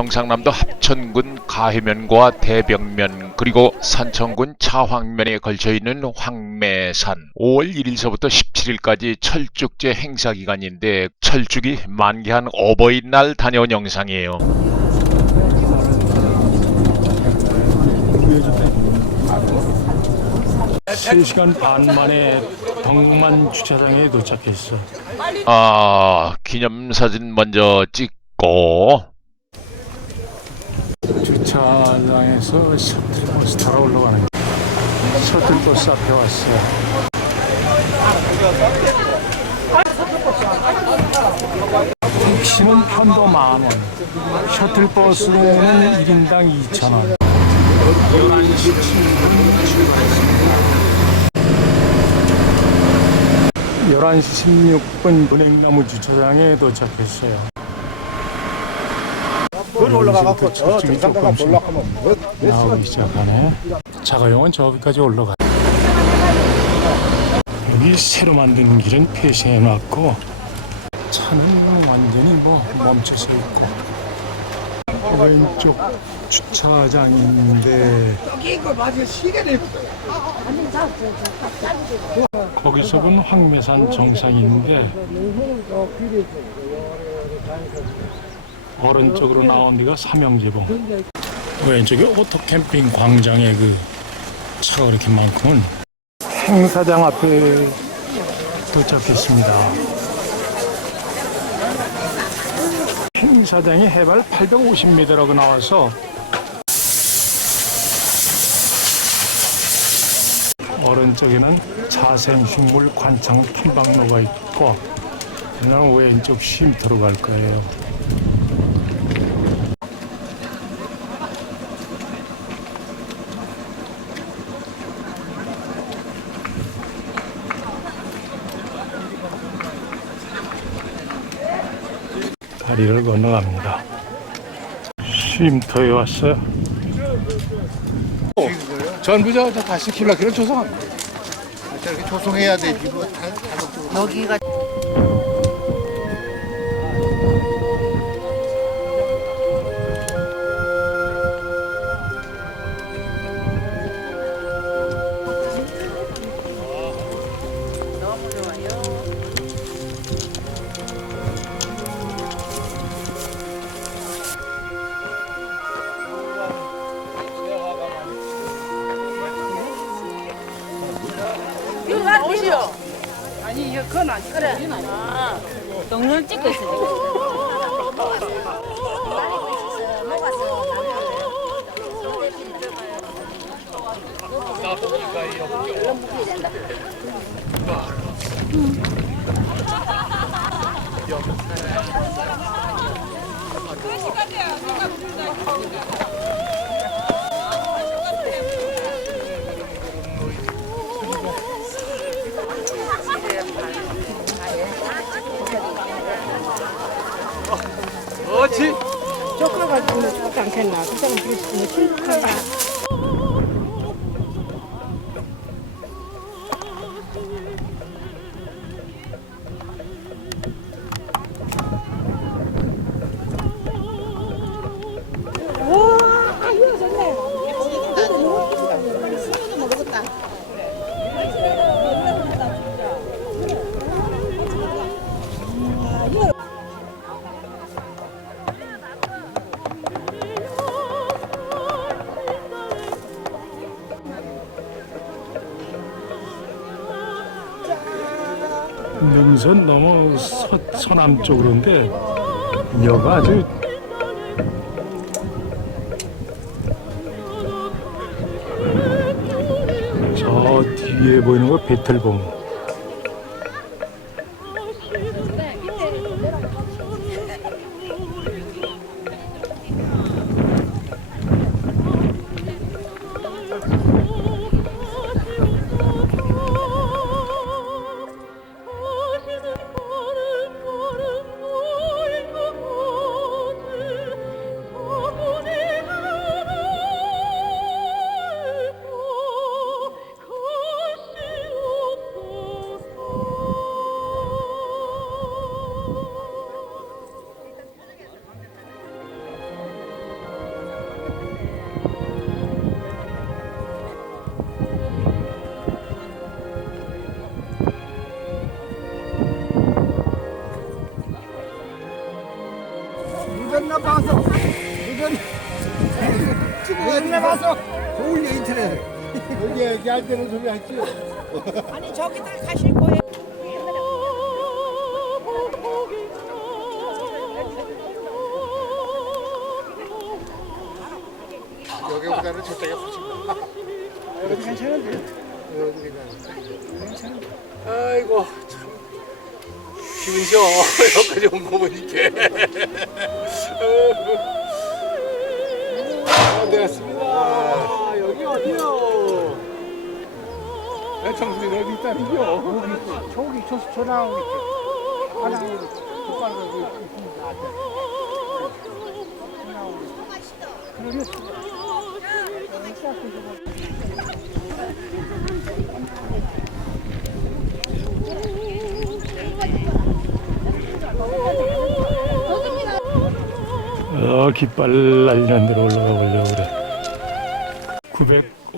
경상남도 합천군 가해면과 대병면 그리고 산청군 차황면에 걸쳐 있는 황매산 5월 1일서부터 17일까지 철쭉제 행사 기간인데 철쭉이 만개한 어버이날 다녀온 영상이에요. 3시간 반 만에 덕만 주차장에 도착했어. 아 기념사진 먼저 찍고 주차장에서 셔틀버스 타러 올라가는 거야. 셔틀버스 앞에 왔어. 택시는 편도 만 원, 셔틀버스는 1인당 2천 원. 11시 7분 출발했습니다. 11시 16분 은행나무 주차장에 도착했어요. 그걸 올라가갖고 저 집중이 정상가가 올라가면 뭐 나오기 시작하네. 자가용은 저기까지 올라가. 여기 새로 만든 길은 폐쇄해놨고 차는 완전히 뭐 멈춰서 있고 왼쪽 주차장인데 이거 맞아 시계를 거기서 본 황매산 정상인데 오른쪽으로 나온 데가 삼형제봉. 왼쪽에 오토 캠핑 광장에 그 차가 이렇게 많구먼. 행사장 앞에 도착했습니다. 행사장이 해발 850m라고 나와서 오른쪽에는 자생식물 관창 탐방로가 있고 그냥 왼쪽 쉼터로 갈 거예요. 다리를 건너갑니다. 쉼터에 왔어요. 전부 저, 다 시키려 그런 조성합니다 저렇게 조성해야 뭐 다, 여기가 오시오. 아니 이거 그건 안 그래. 아, 동물 찍고 있어 쪼까가지고 쪼까 않겠나. 그 사람 그랬으면 힘들다. 서, 서남 쪽으로인데 여가 아주 저 뒤에 보이는 거 배틀봉 여기 얘기할 때는 소리 했지. 아니 저기들 가실 거예요. 여기보다는 저쪽에 훨씬 여기 괜찮은데? 여기 괜찮은데? 아이고 참 기분 좋아 여기까지 온 거 보니까 아, 네 왔습니다 아, 여기 어디요? 내 청소년 어디 있다는겨? 저기 저기 저, 저 나오고 있지 하나 똑바로 거기 있습니다 어, 깃발 날리는 데로 올라가 보려고 그래.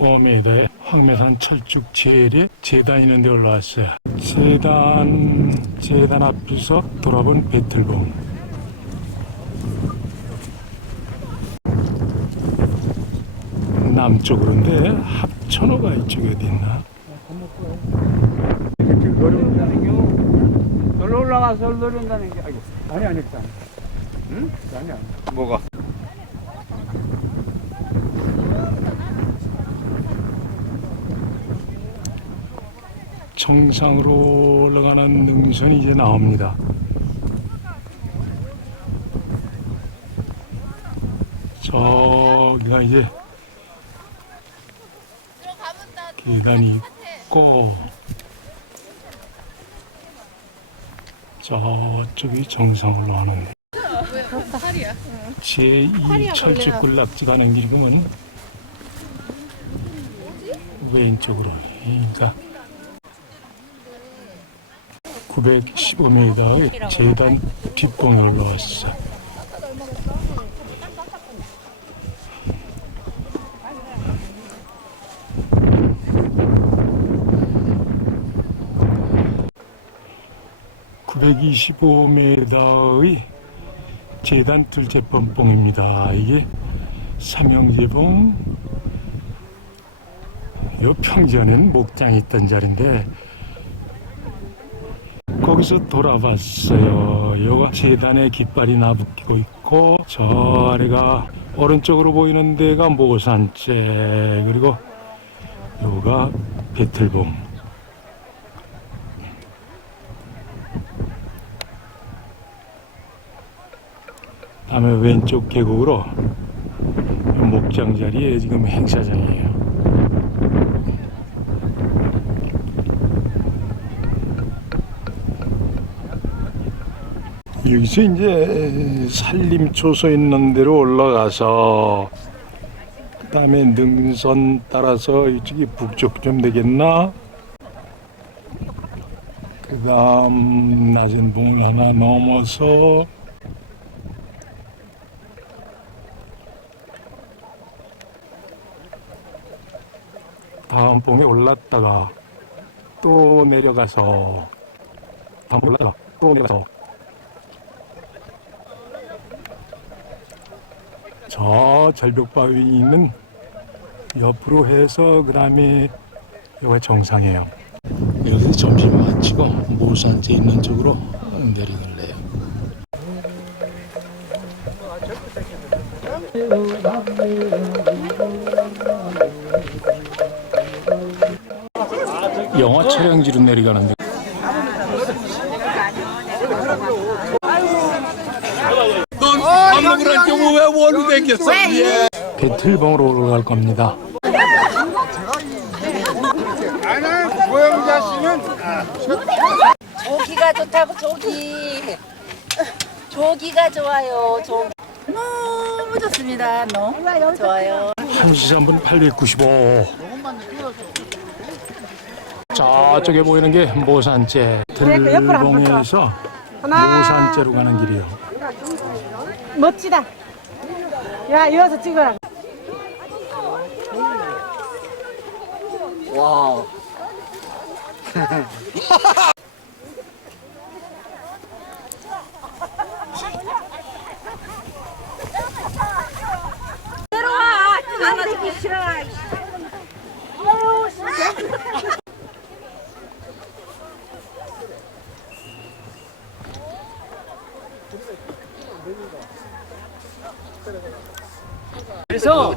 905m의 황매산 철쭉 제일에 재단 있는 데 올라왔어요. 재단, 재단 앞에서 돌아본 배틀봉. 남쪽으로인데 합천호가 이쪽에 어디 있나? 놀러 올라가서 노른다는 게 아니 아니 아니 아니 응? 아니 아니 뭐가? 정상으로 올라가는 능선이 이제 나옵니다. 저기가 이제 계단이 있고 저쪽이 정상으로 가는 제2철쭉굴 낙지 가는 길이구먼. 왼쪽으로. 그러니까 915m의 재단 뒷봉에 올라왔어. (925m의) 재단 둘째 범봉입니다. 이게 삼형제봉 요 평지에는 목장이 있던 자리인데 거기서 돌아봤어요. 여가 재단에 깃발이 나붙고 있고 저 아래가 오른쪽으로 보이는 데가 모산재 그리고 여가 배틀봉. 다음에 왼쪽 계곡으로 목장 자리에 지금 행사장이에요. 여기서 이제 산림초소 있는 데로 올라가서 그 다음에 능선 따라서 이쪽이 북쪽 좀 되겠나? 그 다음 낮은 봉을 하나 넘어서 다음 봉에 올랐다가 또 내려가서 다음 봉에 올랐다가 또 내려가서 저 절벽바위 있는 옆으로 해서 그 다음에 여기가 정상이에요. 여기서 점심 마치고 모산재 있는 쪽으로 내려갈래요. 영화 촬영지로 내려가는데 배틀봉으로 올라갈 겁니다. 나는 고영자 씨는 조기가 좋다고 조기. 조기가 좋아요. 조 너무 좋습니다. 너무 좋아요. 한시 3분 895. 저쪽에 보이는 게 모산재 들봉에서 모산재로 가는 길이요. 멋지다. 야, 이어서 찍어라. 하 기 싫어. 그래서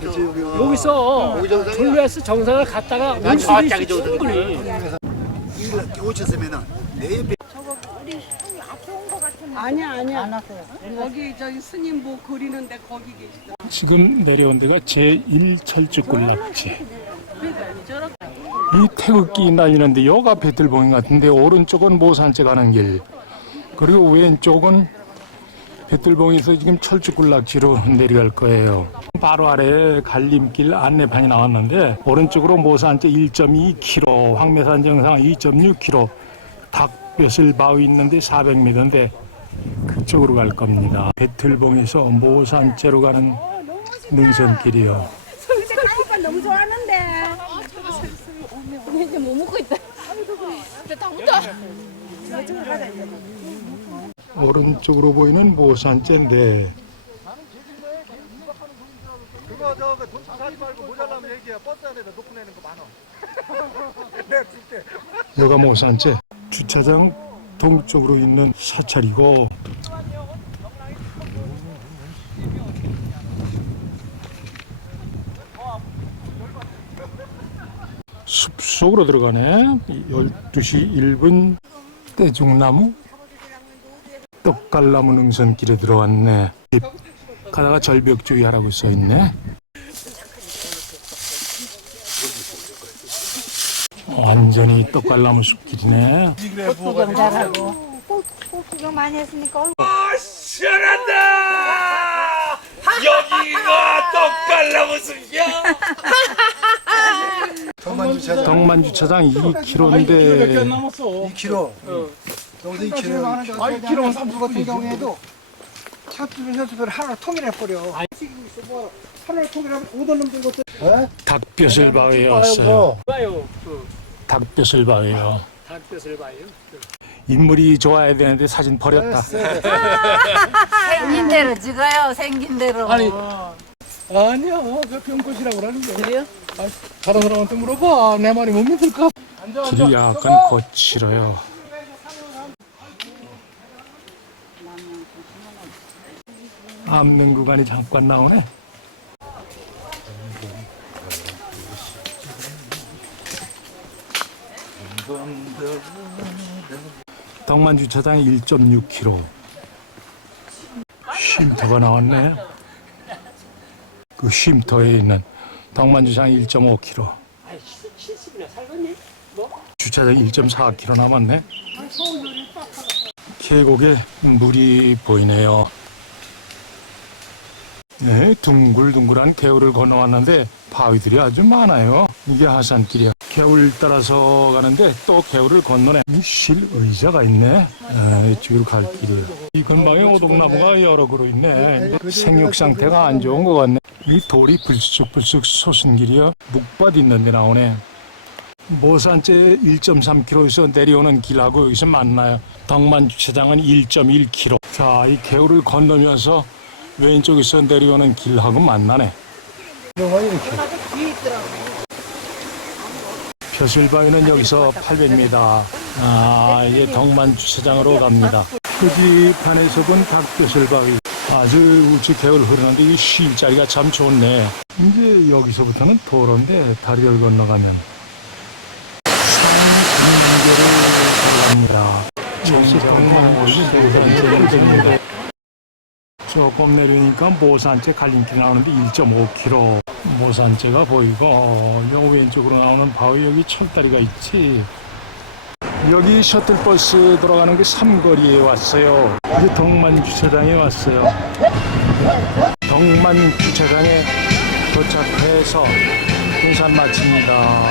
여기서 둘레스 정상을 갔다가 올 수도 있어 충분히. 오셨으면은 내 옆에 아니야 아니야. 거기 저기 스님 뭐 그리는데 거기 계시다. 지금 내려온 데가 제1철쭉굴 낙지. 이 태극기 날리는데 여가 배틀봉인 같은데 오른쪽은 모산째 가는 길 그리고 왼쪽은 배틀봉에서 지금 철쭉굴 낙지로 내려갈 거예요. 바로 아래 갈림길 안내판이 나왔는데 오른쪽으로 모산째 1.2km, 황매산 정상 2.6km, 닭벼슬 바위 있는데 400m인데 그쪽으로 갈 겁니다. 배틀봉에서 모산째로 가는 능선길이요. 너무 좋아하는데. 이제 뭐 먹고 있다. 묻어. 오른쪽으로 보이는 모산째인데. 그거 저거 돈 사지 말고 모자라면 얘기해 버스 안에다 놓고 내는 거 많아. 내가 줄게 여가 모산째. 주차장 동쪽으로 있는 사찰이고. 숲속으로 들어가네. 12시 1분. 떼죽나무 떡갈나무 능선길에 들어왔네. 집 가다가 절벽 주의하라고 써 있네. 완전히 떡갈나무 숲길이네. 구경 잘하고. 꽃, 꽃 구경 많이 했으니까. 덕만 주차장 2km인데. 남았어. 2kg 여기서 2kg 아, 2kg면 30 같은 경우에도 차트를 현수를 하나 통일해 버려 하나를 통일하면 5돈 넘는 것도 닭뼈슬 바위에 왔어요. 봐요. 어, 닭뼈슬 바위요. 닭볕을 봐요. 인물이 좋아야 되는데 사진 버렸다. 생긴 대로 찍어요. 생긴 대로. 아니, 아니야. 그 병꽃이라고 그러는데. 그래요? 아, 다른 사람한테 물어봐. 내 말이 못 믿을까? 길이 약간 거칠어요. 앞는 구간이 잠깐 나오네. 덕만 주차장 1.6km. 쉼터가 나왔네. 그 쉼터에 있는 덕만 주차장 1.5km. 주차장 1.4km 남았네. 계곡에 물이 보이네요. 네, 둥글둥글한 개울을 건너왔는데 바위들이 아주 많아요. 이게 하산길이야. 개울 따라서 가는데 또 개울을 건너네. 이실 의자가 있네. 아, 이쪽으로 갈 길이에요. 이 근방에 오동나무가 여러 그루 있네. 생육 상태가 안 좋은 것 같네. 이 돌이 불쑥불쑥 솟은 길이야. 묵밭 있는 데 나오네. 모산째 1.3km에서 내려오는 길하고 여기서 만나요. 덕만 주차장은 1.1km. 자, 이 개울을 건너면서 왼쪽에서 내려오는 길하고 만나네. 벼슬바위는 여기서 800m. 아, 이제 덕만 주차장으로 갑니다. 끝이판에서 본 닭벼슬바위. 아주 우측 개울 흐르는데 이 쉴 자리가 참 좋네. 이제 여기서부터는 도로인데 다리를 건너가면 산간계를 들어갑니다. 정상모시 조금 내려니까 모산째 갈림길 나오는데 1.5km 모산째가 보이고 요 왼쪽으로 나오는 바위 여기 철다리가 있지. 여기 셔틀버스 돌아가는 게 삼거리에 왔어요. 이제 덕만 주차장에 왔어요. 덕만 주차장에 도착해서 등산 마칩니다